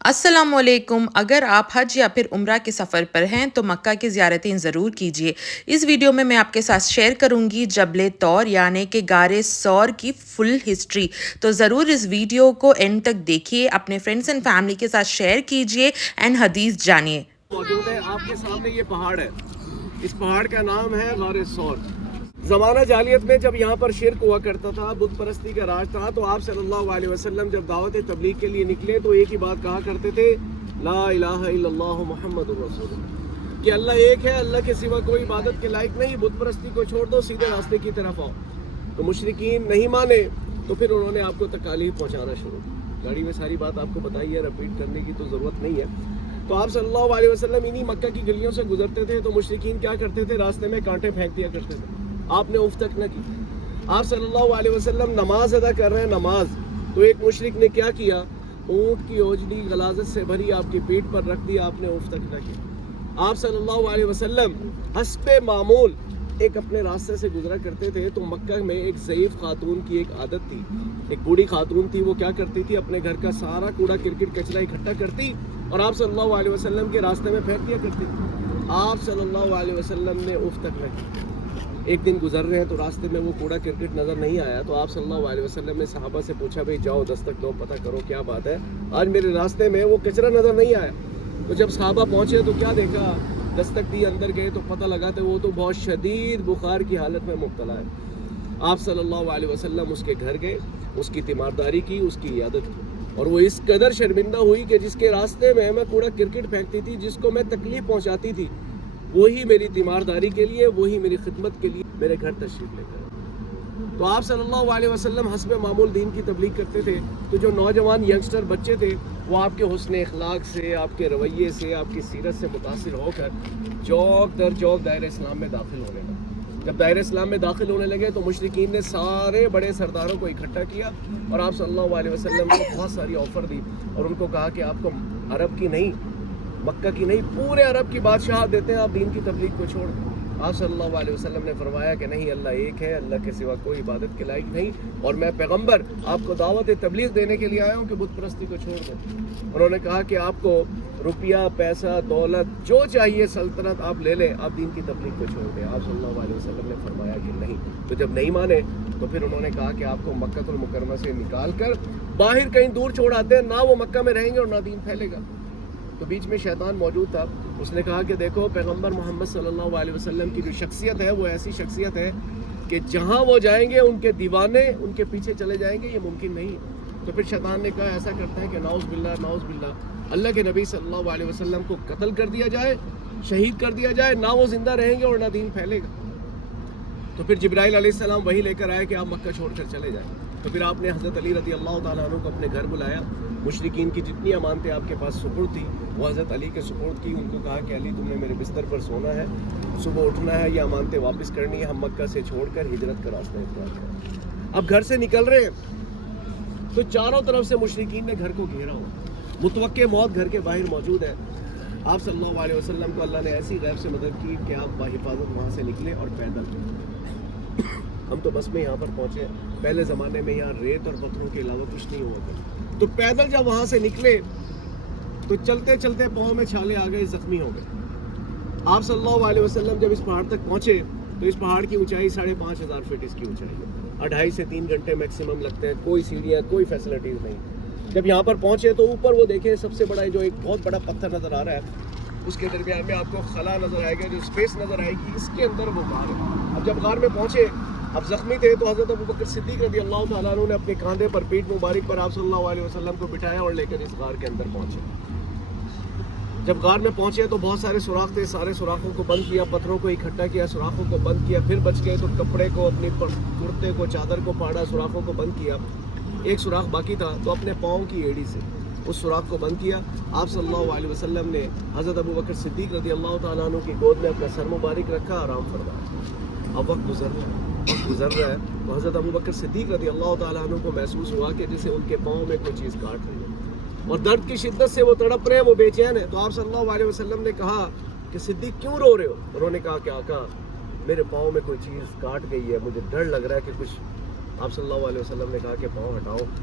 السلام علیکم۔ اگر آپ حج یا پھر عمرہ کے سفر پر ہیں تو مکہ کی زیارتیں ضرور کیجیے۔ اس ویڈیو میں آپ کے ساتھ شیئر کروں گی جبل طور یعنی کہ غار ثور کی فل ہسٹری، تو ضرور اس ویڈیو کو اینڈ تک دیکھیے، اپنے فرینڈز اینڈ فیملی کے ساتھ شیئر کیجیے اینڈ حدیث جانیے۔ موجود ہے آپ کے سامنے، یہ پہاڑ ہے، اس پہاڑ کا نام ہے غار ثور۔ زمانہ جاہلیت میں جب یہاں پر شرک ہوا کرتا تھا، بت پرستی کا راج تھا، تو آپ صلی اللہ علیہ وسلم جب دعوت تبلیغ کے لیے نکلے تو ایک ہی بات کہا کرتے تھے، لا الہ الا اللہ محمد الرسول اللہ، کہ اللہ ایک ہے، اللہ کے سوا کوئی عبادت کے لائق نہیں، بت پرستی کو چھوڑ دو، سیدھے راستے کی طرف آؤ۔ تو مشرکین نہیں مانے، تو پھر انہوں نے آپ کو تکالیف پہنچانا شروع کی۔ گاڑی میں ساری بات آپ کو بتائی ہے، رپیٹ کرنے کی تو ضرورت نہیں ہے۔ تو آپ صلی اللہ علیہ وسلم انہی مکہ کی گلیوں سے گزرتے تھے تو مشرکین کیا کرتے تھے، راستے میں کانٹے پھینک دیا کرتے تھے۔ آپ نے اف تک نہ کی۔ آپ صلی اللہ علیہ وسلم نماز ادا کر رہے ہیں، نماز، تو ایک مشرک نے کیا کیا، اونٹ کی اوجڑی غلاظت سے بھری آپ کی پیٹھ پر رکھ دی، آپ نے اف تک نہ کی۔ آپ صلی اللہ علیہ وسلم حسب معمول ایک اپنے راستے سے گزرا کرتے تھے تو مکہ میں ایک ضعیف خاتون کی ایک عادت تھی، ایک بوڑھی خاتون تھی، وہ کیا کرتی تھی، اپنے گھر کا سارا کوڑا کرکٹ کچرا اکٹھا کرتی اور آپ صلی اللہ علیہ وسلم کے راستے میں پھینک دیا کرتی تھی۔ آپ صلی اللہ علیہ وسلم نے اف تک نہ کی۔ ایک دن گزر رہے ہیں تو راستے میں وہ کوڑا کرکٹ نظر نہیں آیا تو آپ صلی اللہ علیہ وسلم نے صحابہ سے پوچھا، بھئی جاؤ دستک دو، پتہ کرو کیا بات ہے، آج میرے راستے میں وہ کچرا نظر نہیں آیا۔ تو جب صحابہ پہنچے تو کیا دیکھا، دستک دی، اندر گئے تو پتہ لگا کہ وہ تو بہت شدید بخار کی حالت میں مبتلا ہے۔ آپ صلی اللہ علیہ وسلم اس کے گھر گئے، اس کی تیمارداری کی، اس کی عیادت کی، اور وہ اس قدر شرمندہ ہوئی کہ جس کے راستے میں کوڑا کرکٹ پھینکتی تھی، جس کو میں تکلیف پہنچاتی تھی، وہی میری تیمارداری کے لیے، وہی میری خدمت کے لیے میرے گھر تشریف لے کر۔ تو آپ صلی اللہ علیہ وسلم حسب معمول دین کی تبلیغ کرتے تھے، تو جو نوجوان ینگسٹر بچے تھے وہ آپ کے حسن اخلاق سے، آپ کے رویے سے، آپ کی سیرت سے متاثر ہو کر چوک در چوک دائرہ اسلام میں داخل ہونے لگے۔ جب دائرہ اسلام میں داخل ہونے لگے تو مشرکین نے سارے بڑے سرداروں کو اکٹھا کیا اور آپ صلی اللہ علیہ وسلم کو بہت ساری آفر دی اور ان کو کہا کہ آپ کو عرب کی نہیں، مکہ کی نہیں، پورے عرب کی بادشاہت دیتے ہیں، آپ دین کی تبلیغ کو چھوڑ دیں۔ آپ صلی اللہ علیہ وسلم نے فرمایا کہ نہیں، اللہ ایک ہے، اللہ کے سوا کوئی عبادت کے لائق نہیں، اور میں پیغمبر آپ کو دعوت تبلیغ دینے کے لیے آیا ہوں کہ بت پرستی کو چھوڑ دیں۔ انہوں نے کہا کہ آپ کو روپیہ، پیسہ، دولت جو چاہیے، سلطنت آپ لے لیں، آپ دین کی تبلیغ کو چھوڑ دیں۔ آپ صلی اللہ علیہ وسلم نے فرمایا کہ نہیں۔ تو جب نہیں مانے تو پھر انہوں نے کہا کہ آپ کو مکہ المکرمہ سے نکال کر باہر کہیں دور چھوڑ آتے ہیں، نہ وہ مکہ میں رہیں گے اور نہ دین پھیلے گا۔ تو بیچ میں شیطان موجود تھا، اس نے کہا کہ دیکھو، پیغمبر محمد صلی اللہ علیہ وسلم کی جو شخصیت ہے وہ ایسی شخصیت ہے کہ جہاں وہ جائیں گے ان کے دیوانے ان کے پیچھے چلے جائیں گے، یہ ممکن نہیں ہے۔ تو پھر شیطان نے کہا ایسا کرتے ہیں کہ نعوذ باللہ، نعوذ باللہ، اللہ کے نبی صلی اللہ علیہ وسلم کو قتل کر دیا جائے، شہید کر دیا جائے، نہ وہ زندہ رہیں گے اور نہ دین پھیلے گا۔ تو پھر جبرائیل علیہ السلام وہی لے کر آئے کہ آپ مکہ چھوڑ کر چلے جائیں۔ تو پھر آپ نے حضرت علی رضی اللہ تعالیٰ عنہ کو اپنے گھر بلایا، مشرکین کی جتنی امانتیں آپ کے پاس سپرد تھی وہ حضرت علی کے سپرد کی، ان کو کہا کہ علی تم نے میرے بستر پر سونا ہے، صبح اٹھنا ہے، یہ امانتیں واپس کرنی ہے، ہم مکہ سے چھوڑ کر ہجرت کا راستہ اختیار کریں۔ اب گھر سے نکل رہے ہیں تو چاروں طرف سے مشرکین نے گھر کو گھیرا ہوا، متوقع موت گھر کے باہر موجود ہے۔ آپ صلی اللہ علیہ وسلم کو اللہ نے ایسی غیب سے مدد کی کہ آپ باحفاظت وہاں سے نکلے اور پیدل۔ ہم تو بس میں یہاں پر پہنچے، پہلے زمانے میں یہاں ریت اور پتھروں کے علاوہ کچھ نہیں ہوا کرتا، تو پیدل جب وہاں سے نکلے تو چلتے چلتے پاؤں میں چھالے آ گئے، زخمی ہو گئے۔ آپ صلی اللہ علیہ وسلم جب اس پہاڑ تک پہنچے تو اس پہاڑ کی اونچائی 5,500 فٹ اس کی اونچائی ہے، 2.5 سے 3 گھنٹے میکسیمم لگتے ہیں، کوئی سیڑھیاں، کوئی فیسلٹیز نہیں۔ جب یہاں پر پہنچے تو اوپر وہ دیکھیں سب سے بڑا جو ایک بہت بڑا پتھر نظر آ رہا ہے، اس کے درمیان میں آپ کو خلا نظر آئے گا، جو اسپیس نظر آئے گی، اس کے اندر وہ غار ہے۔ اب جب غار میں پہنچے، اب زخمی تھے تو حضرت ابوبکر صدیق رضی اللہ تعالیٰ عنہ نے اپنے کاندھے پر، پیٹھ مبارک پر آپ صلی اللہ علیہ وسلم کو بٹھایا اور لے کر اس غار کے اندر پہنچے۔ جب غار میں پہنچے تو بہت سارے سوراخ تھے، سارے سوراخوں کو بند کیا، پتھروں کو اکٹھا کیا، سوراخوں کو بند کیا، پھر بچ گئے تو کپڑے کو، اپنی کرتے کو، چادر کو پھاڑا، سوراخوں کو بند کیا۔ ایک سوراخ باقی تھا تو اپنے پاؤں کی ایڑی سے اس سوراخ کو بند کیا۔ آپ صلی اللہ علیہ وسلم نے حضرت ابوبکر صدیق رضی اللہ تعالیٰ عنہ کی گود میں اپنا سر مبارک رکھا، آرام فرمایا۔ اب وقت گزر رہا ہے تو حضرت ابوبکر صدیق رضی اللہ تعالیٰ عنہ کو محسوس ہوا کہ جسے ان کے پاؤں میں کوئی چیز کاٹ رہی ہے اور درد کی شدت سے وہ تڑپ رہے ہیں، وہ بے چین ہے۔ تو آپ صلی اللہ علیہ وسلم نے کہا کہ صدیق کیوں رو رہے ہو؟ انہوں نے کہا کہ آقا میرے پاؤں میں کوئی چیز کاٹ گئی ہے، مجھے ڈر لگ رہا ہے کہ کچھ۔ آپ صلی اللہ علیہ وسلم نے کہا کہ پاؤں ہٹاؤ۔